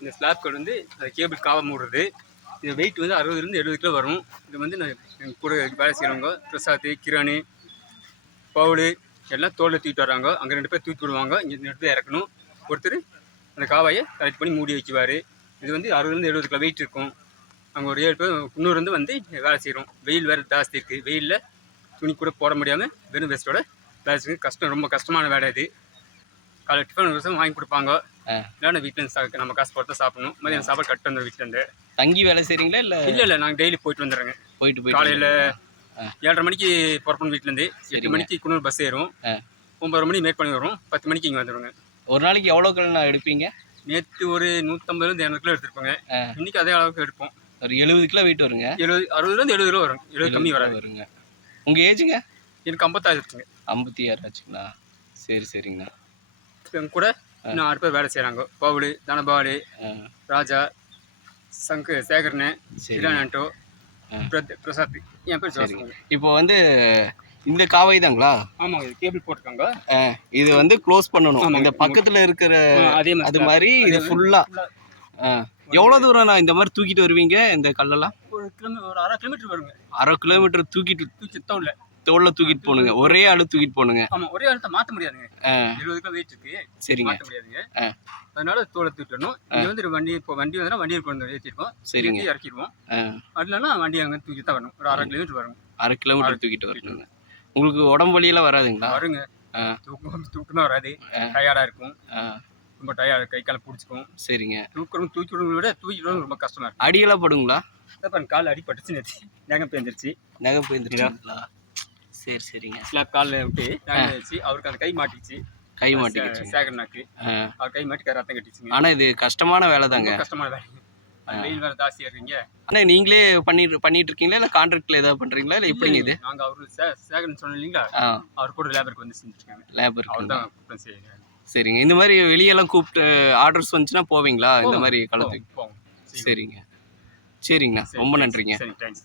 இந்த ஸ்லாப் கல் வந்து கேபிள் காவை மூடுறது. இது வெயிட் வந்து 60 70 கிலோ வரும். இது வந்து நான் எங்கள் கூட வேலை செய்கிறவங்க பிரசாத், கிரண், பவுலு எல்லாம் தோளில் தூக்கிட்டு வராங்க. அங்கே 2 பேர் தூக்கி விடுவாங்க. இங்கே 2 பேர் இறக்கணும். ஒருத்தர் அந்த காவாயை கலெக்ட் பண்ணி மூடி வைக்குவார். இது வந்து 60 70 கிலோ வெயிட் இருக்கும். அங்கே ஒரு 7 பேர் குன்னூர்லேருந்து வந்து வேலை செய்கிறோம். வெயில் வேறு ஜாஸ்தி இருக்குது. வெயிலில் துணி கூட போட முடியாமல் வெறும் வெஸ்ட்டோட வேலை செய்யுது. கஷ்டம், ரொம்ப கஷ்டமான வேலை இது. காலை டிஃபன் விஷயம் வாங்கி கொடுப்பாங்க. இல்லைன்னா வீட்டிலேருந்து நம்ம காசு போட்டு தான் சாப்பிடணும். மதியம் சாப்பாடு கட்டு வந்துடும் வீட்டிலேருந்து. தங்கி வேலை செய்கிறீங்களா? இல்லை நாங்கள் டெய்லி போயிட்டு வந்துடுறேங்க. போயிட்டு காலையில் 7:30 மணிக்கு புறப்படும் வீட்டிலேருந்து. 8 மணிக்கு குன்னூர் பஸ் ஏறும். 9:30 மணி மேட் பண்ணி வரும். 10 மணிக்கு இங்கே வந்துடுங்க. ஒரு நாளைக்கு எவ்வளோ கிலோ எடுப்பீங்க? நேற்று ஒரு 150 200 கிலோ எடுத்துருப்போங்க. இன்னைக்கு அதே அளவுக்கு எடுப்போம். ஒரு 70 கிலோ வெயிட் வருங்க. 60 கிலோ வரும். 70 கம்மி வருங்க. உங்கள் ஏஜுங்க? எனக்கு 56 இருக்குங்க. 56 ஆச்சுங்களா? சரிங்கண்ணா. எங்க கூட இன்னும் 6 பேர் வேலை செய்கிறாங்க. பவுலு, தனபாலு, ராஜா, சேகர்னு, சிரானோ, பிரசாத். என் பேர் ஜோசப். இப்போ வந்து இந்த காவை தாங்களா? ஆமாங்க, இது கேபிள் போட்டிருக்காங்க. இது வந்து க்ளோஸ் பண்ணணும். இந்த பக்கத்தில் இருக்கிற அது மாதிரி இது ஃபுல்லாக எவ்வளோ தூரம் நான் இந்த மாதிரி தூக்கிட்டு வருவீங்க இந்த கல்லெல்லாம்? ஒரு 1/2 கிலோமீட்டர் வருங்க. 1/2 கிலோமீட்டர் தூக்கிட்டு தோளில் தூக்கிட்டு போகணுங்க. ஒரே ஆளு தூக்கிட்டு போகணுங்க. ஆமாம், ஒரே ஆளுத்தை மாற்ற முடியாதுங்க. 70 கிலோ வெயிட் இருக்கு. சரிங்க. மாற்ற முடியாதுங்க. அதனால தோலை தூக்கிடணும். இங்கே வந்து வண்டி வந்தா வண்டியை கொண்டு வந்து ஏற்றிருக்கோம். சரிங்க, இறக்கிடுவோம். அதுலன்னா வண்டி அங்கே தூக்கி தான் வரணும். ஒரு 1/2 கிலோமீட்டர் வரும். 1/2 கிலோமீட்டர் தூக்கிட்டு வரணுங்க. உங்களுக்கு உடம்பு வலியெல்லாம் வராதுங்களா? வருங்க. தூக்கமே வராது. டயர்டாக இருக்கும். ரொம்ப டயர்டு, கை காலை பிடிச்சிக்கும். சரிங்க. தூக்கி விட தூக்கிட்டு ரொம்ப கஷ்டமா இருக்கும். அடியெல்லாம் படுங்களா? கால் அடிபட்டுச்சு. நேற்று நகை பேந்துருச்சுங்களா? சரிங்க. ஸ்லாப் காலில் விட்டு வச்சு அவருக்கு அந்த கை மாட்டிச்சு. சேகர்னாக்கு அவர் கை மாட்டி ரத்தம் கட்டிச்சுங்க. ஆனால் இது கஷ்டமான வேலை தாங்க. கஷ்டமான வேலை. வெயில் வேறு ஜாஸ்தியாக இருக்கீங்க. ஆனால் நீங்களே பண்ணிட்டு இருக்கீங்களா? இல்லை கான்ட்ராக்டில் ஏதாவது பண்ணுறீங்களா? இல்லை எப்படிங்க இது? நாங்கள் அவரு சேகர்னு சொன்னோம் இல்லைங்களா, அவர் கூட லேபருக்கு வந்து செஞ்சுருக்காங்க. லேபருக்கு அவர் தான் செய்யுங்க. சரிங்க. இந்த மாதிரி வெளியெல்லாம் கூப்பிட்டு ஆர்டர்ஸ் வந்துச்சுன்னா போவீங்களா? இந்த மாதிரி காலத்துக்கு போவோம். சரிங்கண்ணா, ரொம்ப நன்றிங்க. சரி, தேங்க்ஸ்.